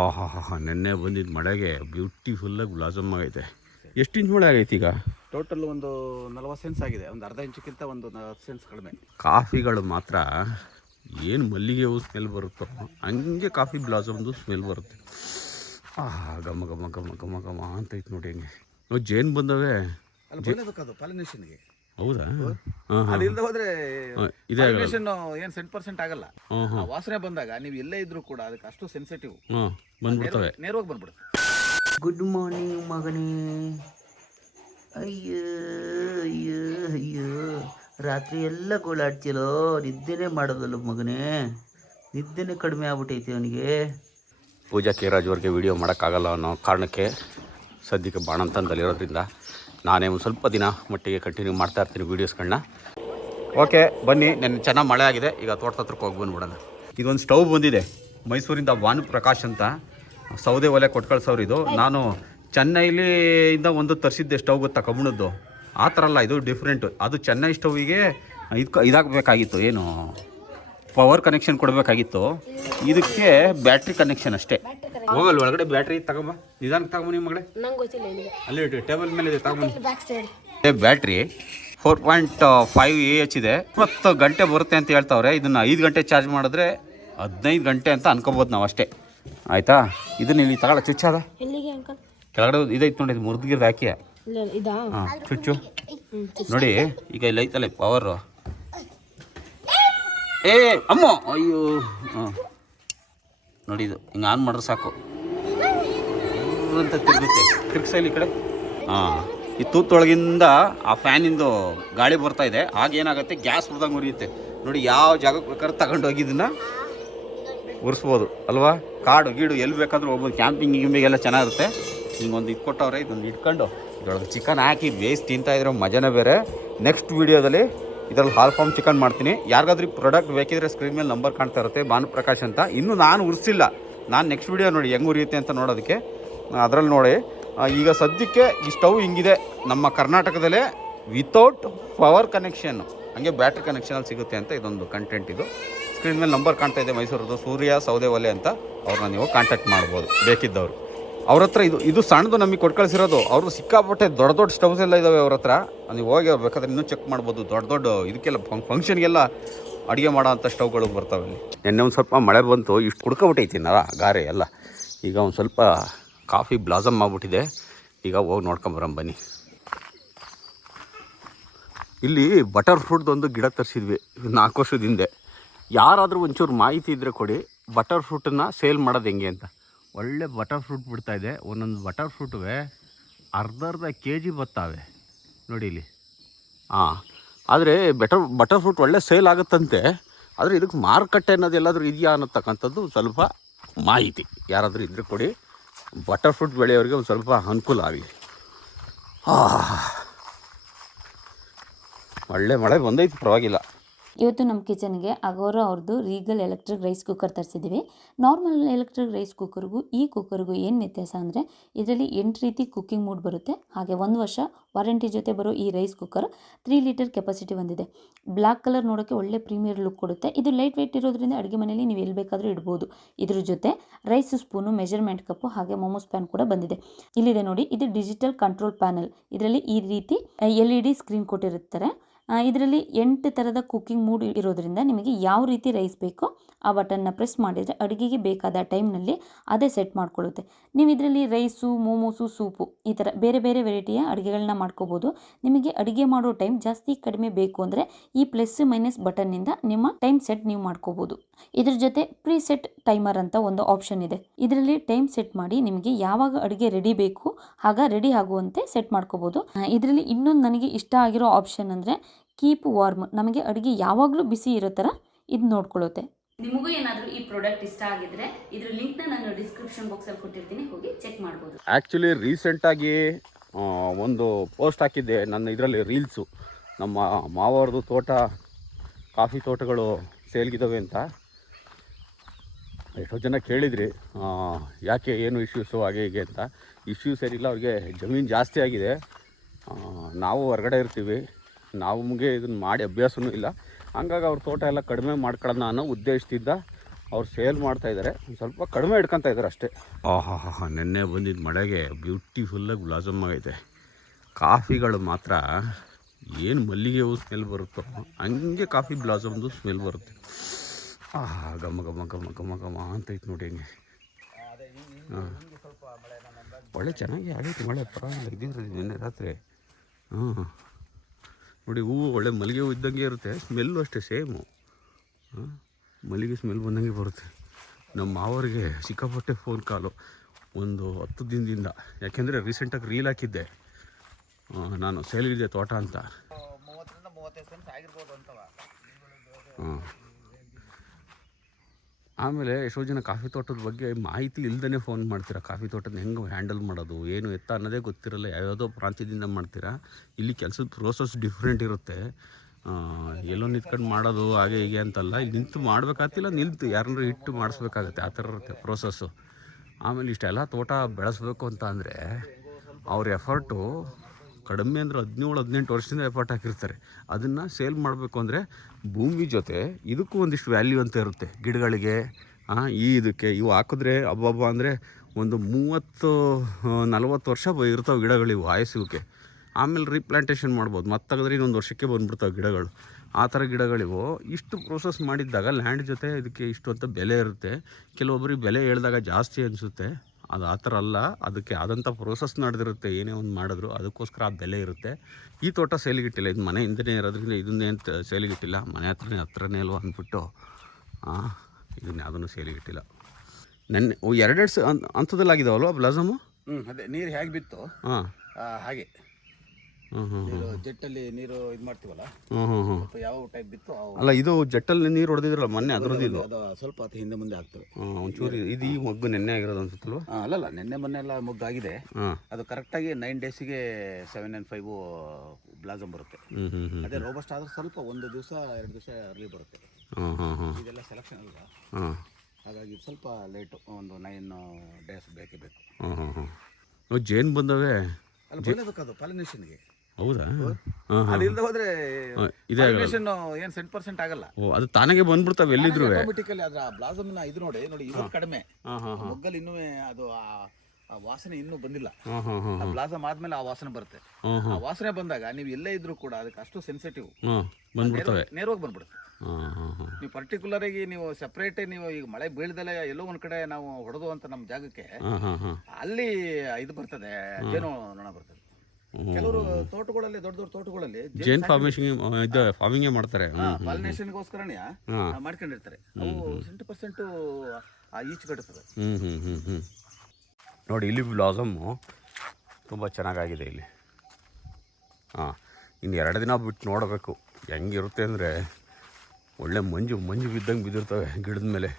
ಆಹಾ ಹಾ ಹಾ ನಿನ್ನೆ ಬಂದಿದ್ದು ಮಳೆಗೆ ಬ್ಯೂಟಿಫುಲ್ಲಾಗಿ ಬ್ಲಾಸಮ್ ಆಗೈತೆ. ಎಷ್ಟು ಇಂಚ್ ಮಳೆ ಆಗೈತೆ ಈಗ? ಟೋಟಲ್ ಒಂದು 40 ಸೆನ್ಸ್ ಆಗಿದೆ. ಒಂದು ಅರ್ಧ ಇಂಚಕ್ಕಿಂತ ಒಂದು 40 ಸೆನ್ಸ್ ಕಡಿಮೆ. ಕಾಫಿಗಳು ಮಾತ್ರ ಏನು ಮಲ್ಲಿಗೆ ಹೂ ಸ್ಮೆಲ್ ಬರುತ್ತೋ ಹಂಗೆ ಕಾಫಿ ಬ್ಲಾಸಮ್ದು ಸ್ಮೆಲ್ ಬರುತ್ತೆ. ಘಮ ಘಮ ಘಮ ಘಮ ಘಮ ಅಂತ ಐತೆ ನೋಡಿ. ಹಂಗೆ ನಾವು ಜೇನು ಬಂದವೆ ಅಲ್ಲಿ ಬರಲೇಬೇಕದು ಪಾಲಿನೇಷನ್ಗೆ. ಹೌದಾ? ಅದು ಇಲ್ಲದೆ ಹೋದ್ರೆ ಇದೇ ಪಾಲಿನೇಷನ್ ಏನು 100% ಆಗಲ್ಲ. ವಾಸನೆ ಬಂದಾಗ ನೀವು ಎಲ್ಲೇ ಇದ್ರೂ ಕೂಡ ಅದಕ್ಕೆ ಅಷ್ಟು ಸೆನ್ಸಿಟಿವ್ ಬಂದ್ಬಿಡ್ತವೆ, ನೇರವಾಗಿ ಬಂದ್ಬಿಡುತ್ತೆ. ಗುಡ್ ಮಾರ್ನಿಂಗ್ ಮಗನೇ. ಅಯ್ಯೋ ಅಯ್ಯೋ ಅಯ್ಯೋ, ರಾತ್ರಿ ಎಲ್ಲ ಗೋಳಾಡ್ತಿಯಲ್ಲೋ, ನಿದ್ದೆನೇ ಮಾಡೋದಲ್ಲ ಮಗನೇ, ನಿದ್ದೆನೇ ಕಡಿಮೆ ಆಗ್ಬಿಟ್ಟೈತಿ ಅವನಿಗೆ. ಪೂಜಾ ಕೇರಾಜ್ ಅವ್ರಿಗೆ ವೀಡಿಯೋ ಮಾಡೋಕ್ಕಾಗಲ್ಲ ಅನ್ನೋ ಕಾರಣಕ್ಕೆ ಸದ್ಯಕ್ಕೆ ಬಾಣಂತನದಲ್ಲಿರೋದ್ರಿಂದ ನಾನೇ ಒಂದು ಸ್ವಲ್ಪ ದಿನ ಮಟ್ಟಿಗೆ ಕಂಟಿನ್ಯೂ ಮಾಡ್ತಾ ಇರ್ತೀನಿ ವೀಡಿಯೋಸ್ಗಳನ್ನ. ಓಕೆ ಬನ್ನಿ, ನೆನ್ನೆ ಚೆನ್ನಾಗಿ ಮಳೆ ಆಗಿದೆ. ಈಗ ತೋಟದ ಹತ್ರಕ್ಕೆ ಹೋಗಿ ಬಂದ್ಬಿಡೋಣ. ಇದೊಂದು ಸ್ಟವ್ ಬಂದಿದೆ ಮೈಸೂರಿಂದ, ಭಾನು ಪ್ರಕಾಶ್ ಅಂತ, ಸೌದೆ ಒಲೆ ಕೊಟ್ಟು ಕಳ್ಸೋರು. ಇದು ನಾನು ಚೆನ್ನೈಲಿಂದ ಒಂದು ತರಿಸಿದ್ದೆ ಸ್ಟವ್, ಗೊತ್ತಾ, ಕಬ್ಬಣದ್ದು. ಆ ಥರ ಅಲ್ಲ, ಇದು ಡಿಫ್ರೆಂಟು. ಅದು ಚೆನ್ನೈ ಸ್ಟವ್ವಿಗೆ ಇದಾಗಬೇಕಾಗಿತ್ತು, ಏನು ಪವರ್ ಕನೆಕ್ಷನ್ ಕೊಡಬೇಕಾಗಿತ್ತು. ಇದಕ್ಕೆ ಬ್ಯಾಟ್ರಿ ಕನೆಕ್ಷನ್ ಅಷ್ಟೇ. ಹೋಗಲ್ಲ ಒಳಗಡೆ, ಬ್ಯಾಟ್ರಿ ತಗೊಂಬ, ನಿಧಾನಕ್ಕೆ ತಗೊಂಬ ನಿಮ್ಮ ಮಗಳೇ. ಅಲ್ಲಿ ಟೇಬಲ್ ಮೇಲೆ ಇದೆ, ತಗೊಂಬ. ಬ್ಯಾಟ್ರಿ 4.5 AH ಇದೆ. 20 ಗಂಟೆ ಬರುತ್ತೆ ಅಂತ ಹೇಳ್ತಾವ್ರೆ. ಇದನ್ನು 5 ಗಂಟೆ ಚಾರ್ಜ್ ಮಾಡಿದ್ರೆ 15 ಗಂಟೆ ಅಂತ ಅನ್ಕೋಬೋದು ನಾವು ಅಷ್ಟೇ. ಆಯಿತಾ? ಇದನ್ನ ಇಲ್ಲಿ ತಗೊಳ ಚುಚ್ಚಾದ ಕೆಳಗಡೆ ಇದೈತೆ ನೋಡಿ, ಇದು ಮುರಿದ್ಗಿರ್ದು ಹಾಕಿ. ಹಾಂ, ಚುಚ್ಚು ನೋಡಿ. ಈಗ ಇಲ್ಲಿ ಐತಲ್ಲ ಪವರು. ಏ ಅಮ್ಮ, ಅಯ್ಯೋ. ಹಾಂ ನೋಡಿ, ಇದು ಹಿಂಗೆ ಆನ್ ಮಾಡಿದ್ರೆ ಸಾಕು ಅಂತ ತಿರುಗುತ್ತೆ. ತಿರ್ಗ್ಸೈಲಿ ಈ ಕಡೆ. ಹಾಂ, ಈ ತೂತೊಳಗಿಂದ ಆ ಫ್ಯಾನಿಂದು ಗಾಳಿ ಬರ್ತಾ ಇದೆ. ಆಗೇನಾಗುತ್ತೆ, ಗ್ಯಾಸ್ ಹೊಡೆದಂಗೆ ಉರಿಯುತ್ತೆ ನೋಡಿ. ಯಾವ ಜಾಗಕ್ಕೆ ಬೇಕಾದ್ರೆ ತಗೊಂಡೋಗಿ ಇದನ್ನು ಉರಿಸ್ಬೋದು ಅಲ್ವಾ? ಕಾಡು ಗೀಡು ಎಲ್ಲಿ ಬೇಕಾದ್ರೂ ಹೋಗ್ಬೋದು. ಕ್ಯಾಂಪಿಂಗ್ ಗಿಂಪಿಗೆಲ್ಲ ಚೆನ್ನಾಗಿರುತ್ತೆ. ಹಿಂಗೊಂದು ಇದು ಕೊಟ್ಟವ್ರೆ, ಇದೊಂದು ಇಟ್ಕೊಂಡು ಇದ್ರೊಳಗೆ ಚಿಕನ್ ಹಾಕಿ ಬೇಯಿಸಿ ತಿಂತಾಯಿದ್ರೆ ಮಜಾನೇ ಬೇರೆ. ನೆಕ್ಸ್ಟ್ ವೀಡಿಯೋದಲ್ಲಿ ಇದರಲ್ಲಿ ಹಾಲ್ ಫಾರ್ಮ್ ಚಿಕನ್ ಮಾಡ್ತೀನಿ. ಯಾರಿಗಾದ್ರೂ ಪ್ರಾಡಕ್ಟ್ ಬೇಕಿದ್ರೆ ಸ್ಕ್ರೀನ್ ಮೇಲೆ ನಂಬರ್ ಕಾಣ್ತಾ ಇರುತ್ತೆ, ಭಾನು ಪ್ರಕಾಶ್ ಅಂತ. ಇನ್ನೂ ನಾನು ಉರಿಸಿಲ್ಲ. ನಾನು ನೆಕ್ಸ್ಟ್ ವೀಡಿಯೋ ನೋಡಿ ಹೆಂಗೆ ಉರಿಯುತ್ತೆ ಅಂತ ನೋಡೋದಕ್ಕೆ, ಅದರಲ್ಲಿ ನೋಡಿ. ಈಗ ಸದ್ಯಕ್ಕೆ ಈ ಸ್ಟವ್ ಹಿಂಗಿದೆ ನಮ್ಮ ಕರ್ನಾಟಕದಲ್ಲೇ, ವಿತೌಟ್ ಪವರ್ ಕನೆಕ್ಷನ್ನು, ಹಂಗೆ ಬ್ಯಾಟ್ರಿ ಕನೆಕ್ಷನಲ್ಲಿ ಸಿಗುತ್ತೆ ಅಂತ ಇದೊಂದು ಕಂಟೆಂಟ್. ಇದು ಸ್ಕ್ರೀನ್ ಮೇಲೆ ನಂಬರ್ ಕಾಣ್ತಾ ಇದೆ, ಮೈಸೂರದ್ದು ಸೂರ್ಯ ಸೌದೆ ಒಲೆ ಅಂತ. ಅವ್ರನ್ನ ನೀವು ಕಾಂಟ್ಯಾಕ್ಟ್ ಮಾಡ್ಬೋದು ಬೇಕಿದ್ದವರು. ಅವ್ರ ಹತ್ರ ಇದು ಸಣ್ಣದು ನಮಗೆ ಕೊಟ್ಟು ಕಳಿಸಿರೋದು. ಅವರು ಸಿಕ್ಕಾಪಟ್ಟೆ ದೊಡ್ಡ ದೊಡ್ಡ ಸ್ಟವ್ಸ್ ಎಲ್ಲ ಇದ್ದಾವೆ ಅವ್ರ ಹತ್ರ. ನೀವು ಹೋಗಿ ಅವ್ರು ಬೇಕಾದ್ರೆ ಇನ್ನೂ ಚೆಕ್ ಮಾಡ್ಬೋದು. ದೊಡ್ಡ ಇದಕ್ಕೆಲ್ಲ ಫಂಕ್ಷನ್ಗೆಲ್ಲ ಅಡುಗೆ ಮಾಡೋ ಅಂಥ ಸ್ಟವ್ಗಳು ಬರ್ತಾವೆ ಇಲ್ಲಿ. ನಿನ್ನೆ ಒಂದು ಸ್ವಲ್ಪ ಮಳೆ ಬಂತು, ಇಷ್ಟು ಕುಡ್ಕೊಬಿಟ್ಟೈತಿ ಗಾರೆ ಎಲ್ಲ. ಈಗ ಒಂದು ಸ್ವಲ್ಪ ಕಾಫಿ ಬ್ಲಾಸಮ್ ಆಗಿಬಿಟ್ಟಿದೆ. ಈಗ ಹೋಗಿ ನೋಡ್ಕೊಂಬರಂ ಬನ್ನಿ. ಇಲ್ಲಿ ಬಟರ್ ಫ್ರೂಟ್ದೊಂದು ಗಿಡ ತರಿಸಿದ್ವಿ 4 ವರ್ಷದ ಹಿಂದೆ. ಯಾರಾದರೂ ಒಂಚೂರು ಮಾಹಿತಿ ಇದ್ದರೆ ಕೊಡಿ, ಬಟರ್ ಫ್ರೂಟನ್ನು ಸೇಲ್ ಮಾಡೋದು ಹೆಂಗೆ ಅಂತ. ಒಳ್ಳೆ ಬಟರ್ ಫ್ರೂಟ್ ಬಿಡ್ತಾಯಿದೆ. ಒಂದೊಂದು ಬಟರ್ ಫ್ರೂಟುವೆ ಅರ್ಧ kg ಬರ್ತಾವೆ ನೋಡಿ ಇಲ್ಲಿ. ಹಾಂ, ಆದರೆ ಬಟರ್ ಫ್ರೂಟ್ ಒಳ್ಳೆ ಸೇಲ್ ಆಗುತ್ತಂತೆ. ಆದರೆ ಇದಕ್ಕೆ ಮಾರುಕಟ್ಟೆ ಅನ್ನೋದು ಎಲ್ಲಾದರೂ ಇದೆಯಾ ಅನ್ನತಕ್ಕಂಥದ್ದು ಸ್ವಲ್ಪ ಮಾಹಿತಿ ಯಾರಾದರೂ ಇದ್ದರೆ ಕೊಡಿ. ಬಟರ್ ಫ್ರೂಟ್ ಬೆಳೆಯೋರಿಗೆ ಒಂದು ಸ್ವಲ್ಪ ಅನುಕೂಲ ಆಗಲಿ. ಒಳ್ಳೆ ಮಳೆ ಬಂದೈತಿ, ಪರವಾಗಿಲ್ಲ. ಇವತ್ತು ನಮ್ಮ ಕಿಚನ್ಗೆ ಅಗೋರ ಅವ್ರದ್ದು ರೀಗಲ್ ಎಲೆಕ್ಟ್ರಿಕ್ ರೈಸ್ ಕುಕ್ಕರ್ ತರಿಸಿದ್ದೀವಿ. ನಾರ್ಮಲ್ ಎಲೆಕ್ಟ್ರಿಕ್ ರೈಸ್ ಕುಕ್ಕರ್ಗೂ ಈ ಕುಕ್ಕರ್ಗೂ ಏನು ವ್ಯತ್ಯಾಸ ಅಂದರೆ, ಇದರಲ್ಲಿ 8 ರೀತಿ ಕುಕ್ಕಿಂಗ್ ಮೂಡ್ ಬರುತ್ತೆ. ಹಾಗೆ 1 ವರ್ಷ ವಾರಂಟಿ ಜೊತೆ ಬರೋ ಈ ರೈಸ್ ಕುಕ್ಕರ್ 3 ಲೀಟರ್ ಕೆಪಾಸಿಟಿ ಹೊಂದಿದೆ. ಬ್ಲ್ಯಾಕ್ ಕಲರ್ ನೋಡೋಕ್ಕೆ ಒಳ್ಳೆ ಪ್ರೀಮಿಯರ್ ಲುಕ್ ಕೊಡುತ್ತೆ. ಇದು ಲೈಟ್ ವೆಯ್ಟ್ ಇರೋದ್ರಿಂದ ಅಡುಗೆ ಮನೆಯಲ್ಲಿ ನೀವು ಎಲ್ಲಿ ಬೇಕಾದರೂ ಇಡ್ಬೋದು. ಇದ್ರ ಜೊತೆ ರೈಸ್ ಸ್ಪೂನು, ಮೆಜರ್ಮೆಂಟ್ ಕಪ್ಪು, ಹಾಗೆ ಮೋಮೋಸ್ ಪ್ಯಾನ್ ಕೂಡ ಬಂದಿದೆ. ಇಲ್ಲಿದೆ ನೋಡಿ, ಇದು ಡಿಜಿಟಲ್ ಕಂಟ್ರೋಲ್ ಪ್ಯಾನಲ್. ಇದರಲ್ಲಿ ಈ ರೀತಿ LED ಸ್ಕ್ರೀನ್ ಕೊಟ್ಟಿರುತ್ತಾರೆ. ಇದರಲ್ಲಿ 8 ಥರದ ಕುಕ್ಕಿಂಗ್ ಮೂಡ್ ಇರೋದ್ರಿಂದ ನಿಮಗೆ ಯಾವ ರೀತಿ ರೈಸ್ ಬೇಕೋ ಆ ಬಟನ್ನ ಪ್ರೆಸ್ ಮಾಡಿದರೆ ಅಡುಗೆಗೆ ಬೇಕಾದ ಟೈಮ್ನಲ್ಲಿ ಅದೇ ಸೆಟ್ ಮಾಡ್ಕೊಳ್ಳುತ್ತೆ. ನೀವು ಇದರಲ್ಲಿ ರೈಸು, ಮೋಮೋಸು, ಸೂಪು ಈ ಥರ ಬೇರೆ ಬೇರೆ ವೆರೈಟಿಯ ಅಡುಗೆಗಳನ್ನ ಮಾಡ್ಕೋಬೋದು. ನಿಮಗೆ ಅಡುಗೆ ಮಾಡೋ ಟೈಮ್ ಜಾಸ್ತಿ ಕಡಿಮೆ ಬೇಕು ಅಂದರೆ ಈ ಪ್ಲಸ್ ಮೈನಸ್ ಬಟನ್ನಿಂದ ನಿಮ್ಮ ಟೈಮ್ ಸೆಟ್ ನೀವು ಮಾಡ್ಕೋಬೋದು. ಇದ್ರ ಜೊತೆ ಪ್ರೀಸೆಟ್ ಟೈಮರ್ ಅಂತ ಒಂದು ಆಪ್ಷನ್ ಇದೆ. ಇದರಲ್ಲಿ ಟೈಮ್ ಸೆಟ್ ಮಾಡಿ ನಿಮಗೆ ಯಾವಾಗ ಅಡುಗೆ ರೆಡಿ ಬೇಕು ಆಗ ರೆಡಿ ಆಗುವಂತೆ ಸೆಟ್ ಮಾಡ್ಕೋಬೋದು. ಇದರಲ್ಲಿ ಇನ್ನೊಂದು ನನಗೆ ಇಷ್ಟ ಆಗಿರೋ ಆಪ್ಷನ್ ಅಂದರೆ ಕೀಪ್ ವಾರ್ಮ್. ನಮಗೆ ಅಡುಗೆ ಯಾವಾಗಲೂ ಬಿಸಿ ಇರೋ ಥರ ಇದು ನೋಡ್ಕೊಳ್ಳುತ್ತೆ. ನಿಮಗೂ ಏನಾದರೂ ಈ ಪ್ರಾಡಕ್ಟ್ ಇಷ್ಟ ಆಗಿದ್ರೆ ಇದ್ರ ಲಿಂಕ್ನ ನಾನು ಡಿಸ್ಕ್ರಿಪ್ಷನ್ ಬಾಕ್ಸಲ್ಲಿ ಕೊಟ್ಟಿರ್ತೀನಿ, ಹೋಗಿ ಚೆಕ್ ಮಾಡ್ಬೋದು. ಆ್ಯಕ್ಚುಲಿ ರೀಸೆಂಟಾಗಿ ಒಂದು ಪೋಸ್ಟ್ ಹಾಕಿದ್ದೆ ನನ್ನ ಇದರಲ್ಲಿ ರೀಲ್ಸು. ನಮ್ಮ ಮಾವವ್ರದ್ದು ತೋಟ, ಕಾಫಿ ತೋಟಗಳು ಸೇಲ್ಗಿದ್ದಾವೆ ಅಂತ. ಎಷ್ಟೋ ಜನ ಕೇಳಿದ್ರಿ ಯಾಕೆ, ಏನು ಇಶ್ಯೂಸು ಹಾಗೆ ಹೀಗೆ ಅಂತ. ಇಶ್ಯೂಸ್ ಏನಿಲ್ಲ, ಅವ್ರಿಗೆ ಜಮೀನು ಜಾಸ್ತಿ ಆಗಿದೆ. ನಾವು ಹೊರಗಡೆ ಇರ್ತೀವಿ, ನಮಗೆ ಇದನ್ನು ಮಾಡಿ ಅಭ್ಯಾಸವೂ ಇಲ್ಲ. ಹಂಗಾಗಿ ಅವ್ರ ತೋಟ ಎಲ್ಲ ಕಡಿಮೆ ಮಾಡ್ಕೊಳ್ಳೋಣ ಅನ್ನೋ ಉದ್ದೇಶದಿಂದ ಅವ್ರು ಸೇಲ್ ಮಾಡ್ತಾ ಇದ್ದಾರೆ, ಒಂದು ಸ್ವಲ್ಪ ಕಡಿಮೆ ಇಟ್ಕೊತಾ ಇದ್ದಾರೆ ಅಷ್ಟೇ. ಆಹಾ ಹಾ ಹಾ, ನೆನ್ನೆ ಬಂದಿದ್ದ ಮಳೆಗೆ ಬ್ಯೂಟಿಫುಲ್ಲಾಗಿ ಬ್ಲಾಸಮ್ ಆಗೈತೆ. ಕಾಫಿಗಳು ಮಾತ್ರ ಏನು ಮಲ್ಲಿಗೆ ಹೂ ಸ್ಮೆಲ್ ಬರುತ್ತೋ ಹಂಗೆ ಕಾಫಿ ಬ್ಲಾಸಮ್ದು ಸ್ಮೆಲ್ ಬರುತ್ತೆ. ಆಹಾ, ಘಮ ಘಮ ಘಮ ಘಮ ಘಮ ಅಂತೈತೆ ನೋಡಿ ಹೆಂಗೆ. ಹಾಂ, ಒಳ್ಳೆ ಚೆನ್ನಾಗಿ ಆಗೈತೆ ಮಳೆ, ಪರವಾಗಿಲ್ಲ. ಇದ್ದಿದ್ರೆ ನಿನ್ನೆ ರಾತ್ರಿ. ಹಾಂ ನೋಡಿ, ಹೂವು ಒಳ್ಳೆ ಮಲ್ಲಿಗೆ ಹೂ ಇದ್ದಂಗೆ ಇರುತ್ತೆ, ಸ್ಮೆಲ್ಲು ಅಷ್ಟೇ ಸೇಮು. ಹಾಂ, ಮಲ್ಲಿಗೆ ಸ್ಮೆಲ್ ಬಂದಂಗೆ ಬರುತ್ತೆ. ನಮ್ಮ ಮಾವರಿಗೆ ಸಿಕ್ಕಾಪಟ್ಟೆ ಫೋನ್ ಕಾಲು ಒಂದು 10 ದಿನದಿಂದ. ಯಾಕೆಂದರೆ ರೀಸೆಂಟಾಗಿ ರೀಲ್ ಹಾಕಿದ್ದೆ, ನಾನು ಸೇಲಿದೆ ತೋಟ ಅಂತ. 30-35 ಸೆನ್ಸ್ ಆಗಿರ್ಬೋದು ಅಂತವ. ಹಾಂ, ಆಮೇಲೆ ಎಷ್ಟೋ ಜನ ಕಾಫಿ ತೋಟದ ಬಗ್ಗೆ ಮಾಹಿತಿ ಇಲ್ದೇ ಫೋನ್ ಮಾಡ್ತೀರಾ. ಕಾಫಿ ತೋಟದ ಹೆಂಗೆ ಹ್ಯಾಂಡಲ್ ಮಾಡೋದು ಏನು ಎತ್ತ ಅನ್ನೋದೇ ಗೊತ್ತಿರಲ್ಲ, ಯಾವುದೋ ಪ್ರಾಂತ್ಯದಿಂದ ಮಾಡ್ತೀರಾ. ಇಲ್ಲಿ ಕೆಲಸದ ಪ್ರೋಸೆಸ್ ಡಿಫ್ರೆಂಟ್ ಇರುತ್ತೆ. ಎಲ್ಲೋ ನಿಂತ್ಕೊಂಡು ಮಾಡೋದು ಹಾಗೆ ಹೀಗೆ ಅಂತಲ್ಲ, ಇಲ್ಲಿ ನಿಂತು ಮಾಡಬೇಕಾಗ್ತಿಲ್ಲ, ನಿಂತು ಯಾರನ್ನೂ ಇಟ್ಟು ಮಾಡಿಸ್ಬೇಕಾಗತ್ತೆ, ಆ ಥರ ಇರುತ್ತೆ ಪ್ರೋಸೆಸ್ಸು. ಆಮೇಲೆ ಇಷ್ಟೆಲ್ಲ ತೋಟ ಬೆಳೆಸ್ಬೇಕು ಅಂತ ಅಂದರೆ ಅವ್ರ ಎಫರ್ಟು ಕಡಿಮೆ ಅಂದರೆ 17-18 ವರ್ಷದಿಂದ ಎಫರ್ಟ್ ಹಾಕಿರ್ತಾರೆ. ಅದನ್ನು ಸೇಲ್ ಮಾಡಬೇಕು ಅಂದರೆ ಭೂಮಿ ಜೊತೆ ಇದಕ್ಕೂ ಒಂದಿಷ್ಟು ವ್ಯಾಲ್ಯೂ ಅಂತ ಇರುತ್ತೆ. ಗಿಡಗಳಿಗೆ ಇದಕ್ಕೆ ಇವು ಹಾಕಿದ್ರೆ ಅಬ್ಬಬ್ಬ ಅಂದರೆ ಒಂದು 30-40 ವರ್ಷ ಇರ್ತಾವೆ ಗಿಡಗಳಿವು ಆಯಸ್ಸಿಗೆ. ಆಮೇಲೆ ರೀಪ್ಲಾಂಟೇಷನ್ ಮಾಡ್ಬೋದು, ಮತ್ತಾಗಿದ್ರೆ ಇನ್ನೊಂದು ವರ್ಷಕ್ಕೆ ಬಂದುಬಿಡ್ತಾವೆ ಗಿಡಗಳು. ಆ ಥರ ಗಿಡಗಳಿವು. ಇಷ್ಟು ಪ್ರೋಸೆಸ್ ಮಾಡಿದ್ದಾಗ ಲ್ಯಾಂಡ್ ಜೊತೆ ಇದಕ್ಕೆ ಇಷ್ಟು ಅಂತ ಬೆಲೆ ಇರುತ್ತೆ. ಕೆಲವೊಬ್ಬರಿಗೆ ಬೆಲೆ ಹೇಳಿದಾಗ ಜಾಸ್ತಿ ಅನಿಸುತ್ತೆ, ಅದು ಆ ಥರ ಅಲ್ಲ. ಅದಕ್ಕೆ ಆದಂಥ ಪ್ರೋಸೆಸ್ ನಡೆದಿರುತ್ತೆ, ಏನೇ ಒಂದು ಮಾಡಿದ್ರು ಅದಕ್ಕೋಸ್ಕರ ಆ ಬೆಲೆ ಇರುತ್ತೆ. ಈ ತೋಟ ಸೇಲಿಗಿಟ್ಟಿಲ್ಲ, ಇದು ಮನೆ ಹಿಂದೆನೇ ಇರೋದ್ರಿಂದ ಇದನ್ನೇ ಅಂತ ಸೇಲಿಗಿಟ್ಟಿಲ್ಲ, ಮನೆ ಹತ್ರನೇ ಅಲ್ವ ಅಂದ್ಬಿಟ್ಟು ಇದನ್ನ ಯಾವುದನ್ನು ಸೇಲಿಗಿಟ್ಟಿಲ್ಲ. ನೆನ್ನೆ 2 ಹಂತದಲ್ಲಾಗಿದ್ದಾವಲ್ವ ಬ್ಲಾಸಮು? ಅದೇ ನೀರು ಹೇಗೆ ಬಿತ್ತು ಹಾಂ ಹಾಗೆ. ಜೆಟ್ಟಲ್ಲಿ ನೀರು ಇದು ಮಾಡ್ತೀವಲ್ಲ, ಯಾವ ಟೈಪ್ ಬಿತ್ತು ಅಲ್ಲ, ಇದು ಜಟ್ಟಲ್ಲಿ ನೀರು ಹೊಡೆದಿದ್ರಲ್ಲ ಮೊನ್ನೆ, ಅದ್ರದ್ದು ಇದು ಅದು ಸ್ವಲ್ಪ ಹೊತ್ತು ಹಿಂದೆ ಮುಂದೆ ಆಗ್ತದೆ. ಒಂಚೂರು ಇದು ಈ ಮೊಗ್ಗು ನೆನ್ನೆ ಆಗಿರೋದು ಅನ್ಸುತ್ತಲ್ವ? ಅಲ್ಲಲ್ಲ, ನಿನ್ನೆ ಮೊನ್ನೆ ಎಲ್ಲ ಮೊಗ್ಗಾಗಿದೆ. ಅದು ಕರೆಕ್ಟಾಗಿ 9 ಡೇಸಿಗೆ 7 and 5 ಬ್ಲಾಸಮ್ ಬರುತ್ತೆ. ಅದೇ ರೋಬಸ್ಟ್ ಆದ್ರೆ ಸ್ವಲ್ಪ 1 ದಿವಸ 2 ದಿವಸ ಅರ್ಲಿ ಬರುತ್ತೆ. ಇದೆಲ್ಲ ಸೆಲೆಕ್ಷನ್ ಅಲ್ವಾ, ಹಾಗಾಗಿ ಸ್ವಲ್ಪ ಲೇಟು, ಒಂದು 9 ಡೇಸ್ ಬೇಕೇ ಬೇಕು. ಜೇನು ಬಂದವೆ ಅಲ್ಲ, ಬರಲೇಬೇಕದು ಪಾಲಿನೇಷನ್ಗೆ. ಹೌದಾ? ಅದು ಇಲ್ಲದೆ ಹೋದ್ರೆ ಪಾಲಿನೇಷನ್ ಏನು 100% ಆಗಲ್ಲ. ಅದು ತಾನಾಗೆ ಬಂದ್ಬಿಡ್ತಾವೆ ಎಲ್ಲಿದ್ರು. ಆಟೋಮೆಟಿಕಲಿ ಅದ್ರ ಬ್ಲಾಸಮ್ನ ಇದು ನೋಡಿ ಇದು ಕಡಿಮೆ, ಮೊಗ್ಗಲ್ಲಿ ಇನ್ನೂ ಅದು ಆ ವಾಸನೆ ಇನ್ನೂ ಬಂದಿಲ್ಲ. ಬ್ಲಾಸಮ್ ಆದ್ಮೇಲೆ ಆ ವಾಸನೆ ಬರುತ್ತೆ. ಆ ವಾಸನೆ ಬಂದಾಗ ನೀವು ಎಲ್ಲೇ ಇದ್ರೂ ಕೂಡ ಅದಕ್ಕೆ ಅಷ್ಟು ಸೆನ್ಸಿಟಿವ್ ಬಂದ್ಬಿಡ್ತವೆ, ನೇರವಾಗಿ ಬಂದ್ಬಿಡುತ್ತೆ. ನೀವು ಪರ್ಟಿಕ್ಯುಲರ್ ಆಗಿ ನೀವು ಸೆಪರೇಟ್, ನೀವು ಈಗ ಮಳೆ ಬೀಳ್ದಲೆ ಎಲ್ಲೋ ಒಂದ್ ಕಡೆ ನಾವು ಹೊಡೆದು ಅಂತ ನಮ್ಮ ಜಾಗಕ್ಕೆ ಅಲ್ಲಿ ಇದು ಬರ್ತದೆ, ಜೇನು ನೊಣ ಬರ್ತದೆ. ಕೆಲವರು ತೋಟಗಳಲ್ಲಿ, ದೊಡ್ಡ ದೊಡ್ಡ ತೋಟಗಳಲ್ಲಿ ಜೇನ್ ಫಾರ್ಮಿಂಗ್ ಮಾಡ್ತಾರೆ, ಪಾಲಿನೇಷನ್ಗೋಸ್ಕರನೇ ಮಾಡ್ಕೊಂಡಿರ್ತಾರೆ. ಅವು 100% ಈಚ್ ಕಟ್ಟುತ್ತದೆ. ನೋಡಿ, ಇಲ್ಲಿ ಬ್ಲಾಸಮ್ಮು ತುಂಬ ಚೆನ್ನಾಗಾಗಿದೆ ಇಲ್ಲಿ. ಇನ್ನು 2 ದಿನ ಬಿಟ್ಟು ನೋಡಬೇಕು ಹೆಂಗಿರುತ್ತೆ ಅಂದರೆ, ಒಳ್ಳೆ ಮಂಜು ಬಿದ್ದಂಗೆ ಬಿದ್ದಿರ್ತವೆ ಗಿಡದ ಮೇಲೆ.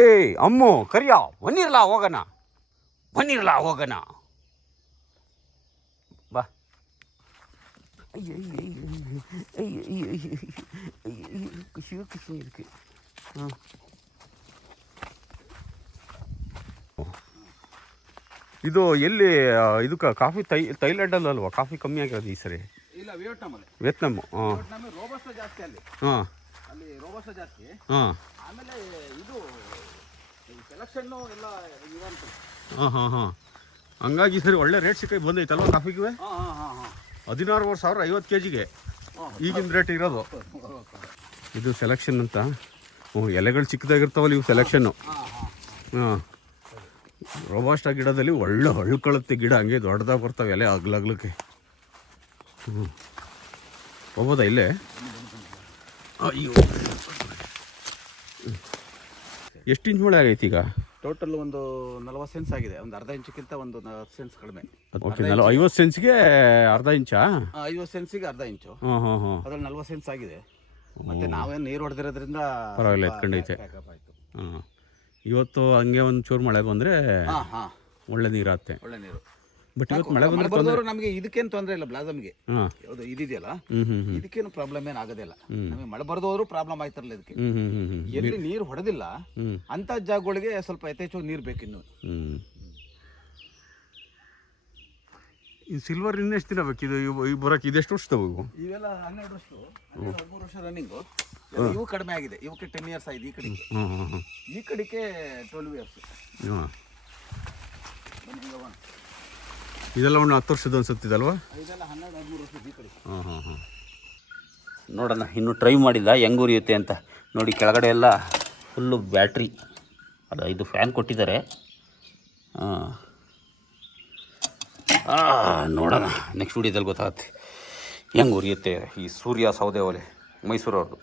ಏಯ್ ಅಮ್ಮು ಕರಿಯ, ಬನ್ನಿರಲ್ಲ ಹೋಗೋಣ ಬಾ. ಖುಷಿ ಇருக்கு. ಇದು ಎಲ್ಲಿ ಇದಕ್ಕೆ ಕಾಫಿ ಥೈಲ್ಯಾಂಡಲ್ಲಿ ಅಲ್ವಾ ಕಾಫಿ ಕಮ್ಮಿ ಆಗಿರೋದು ಈ ಸರಿ? ಇಲ್ಲ, ವಿಯೆಟ್ನಾಮಲ್ಲಿ. ವಿಯೆಟ್ನಾಮ್. ರೋಬಸ್ಟ ಜಾಸ್ತಿ ಅಲ್ಲಿ. ಅಲ್ಲಿ ರೋಬಸ್ಟ ಜಾಸ್ತಿ. ಆಮೇಲೆ ಇದು ಸೆಲೆಕ್ಷನ್ ಎಲ್ಲ ಇವಂತ. ಹಂಗಾಗಿ ಸರಿ ಒಳ್ಳೆ ರೇಟ್ ಸಿಕ್ಕ ಬಂದೈತಲ್ವ ಕಾಫಿಗೆ? 16,050 50 kg ಈಗಿನ ರೇಟ್ ಇರೋದು. ಇದು ಸೆಲೆಕ್ಷನ್ ಅಂತ. ಎಲೆಗಳು ಚಿಕ್ಕದಾಗಿರ್ತಾವಲ್ಲ ಇವು ಸೆಲೆಕ್ಷನ್ನು. ರೋಬಸ್ಟ ಗಿಡದಲ್ಲಿ ಒಳ್ಳೆ ಹೊಳ್ಕೊಳ್ಳುತ್ತೆ ಗಿಡ, ಹಂಗೆ ದೊಡ್ಡದಾಗಿ ಬರ್ತಾವೆ ಎಲೆ ಅಗ್ಲಕ್ಕೆ. ಹೋಗ್ಬೋದಾ ಇಲ್ಲೇ? ಅಯ್ಯೋ, ಎಷ್ಟು ಇಂಚ್ ಮಳೆ ಆಗೈತಿ ಈಗ? ಟೋಟಲ್ ಒಂದು 40 ಸೆನ್ಸ್ ಆಗಿದೆ. ಒಂದು ಅರ್ಧ ಇಂಚಕ್ಕಿಂತ ಒಂದು 40 ಸೆನ್ಸ್ ಕಡಿಮೆ. ಓಕೆ, 50 ಸೆನ್ಸ್ಗೆ ಅರ್ಧ ಇಂಚಾ? 50 ಸೆನ್ಸಿಗೆ ಅರ್ಧ ಇಂಚು. ಅದ್ರಲ್ಲಿ 40 ಸೆನ್ಸ್ ಆಗಿದೆ. ಮತ್ತೆ ನಾವೇನು ನೀರು ಹೊಡೆದಿರೋದ್ರಿಂದ ಪರವಾಗಿಲ್ಲ, ಎತ್ಕೊಂಡೈತೆ. ಇವತ್ತು ಹಂಗೆ ಒಂದು ಚೂರು ಮಳೆ ಬಂದರೆ ಒಳ್ಳೆ ನೀರಾಗುತ್ತೆ. ಒಳ್ಳೆ ನೀರು. ಬಟ್ ಇವತ್ತು ಮಳೆ ಬಂದವರು ನಮಗೆ ಇದಕ್ಕೇನು ತೊಂದರೆ ಇಲ್ಲ. ಬ್ಲಾಸಮ್ಗೆ ಯಾವುದು ಇದಿದೆಯಲ್ಲ, ಇದಕ್ಕೇನು ಪ್ರಾಬ್ಲಮ್ ಏನು ಆಗೋದಿಲ್ಲ. ನಮಗೆ ಮಳೆ ಬರದೋದ್ರು ಪ್ರಾಬ್ಲಮ್ ಆಯ್ತಾರಲ್ಲ ಇದಕ್ಕೆ. ಎಲ್ಲಿ ನೀರು ಹೊಡೆದಿಲ್ಲ ಅಂತ ಜಾಗಗಳಿಗೆ ಸ್ವಲ್ಪ ಯಥೇಚ್ಛವಾಗಿ ನೀರು ಬೇಕಿನ್ನು. ಈ ಸಿಲ್ವರ್ ಇನ್ನೆಷ್ಟು ದಿನ ಬೇಕು ಇದು ಇವು ಬರೋಕ್ಕೆ ಇದೆಷ್ಟು ವರ್ಷದವು ಇವು? ಇವೆಲ್ಲ 12 ವರ್ಷ 13 ವರ್ಷ ರನ್ನಿಂಗು. ಇವು ಕಡಿಮೆ ಆಗಿದೆ, ಇವಕ್ಕೆ 10 ಇಯರ್ಸ್ ಆಗಿದೆ ಈ ಕಡೆಗೆ. ಈ ಕಡೆಗೆ 12 ಇಯರ್ಸ್. ಇದೆಲ್ಲ ಒಂದು 10 ವರ್ಷದ ಅನ್ಸುತ್ತಿದಲ್ವಾ? ಇದೆಲ್ಲ 12-13 ವರ್ಷದ ಈ ಕಡೆ. ನೋಡೋಣ, ಇನ್ನೂ ಟ್ರೈ ಮಾಡಿಲ್ಲ ಹೆಂಗೆ ಉರಿಯುತ್ತೆ ಅಂತ. ನೋಡಿ ಕೆಳಗಡೆ ಎಲ್ಲ ಫುಲ್ಲು ಬ್ಯಾಟ್ರಿ, ಅಲ್ಲ ಇದು ಫ್ಯಾನ್ ಕೊಟ್ಟಿದ್ದಾರೆ. ನೋಡೋಣ ನೆಕ್ಸ್ಟ್ ವಿಡಿಯೋದಲ್ಲಿ ಗೊತ್ತಾಗುತ್ತೆ ಹೆಂಗೆ ಉರಿಯುತ್ತೆ ಈ ಸೂರ್ಯ ಸೌದೆ ಒಲೆ ಮೈಸೂರವ್ರದ್ದು.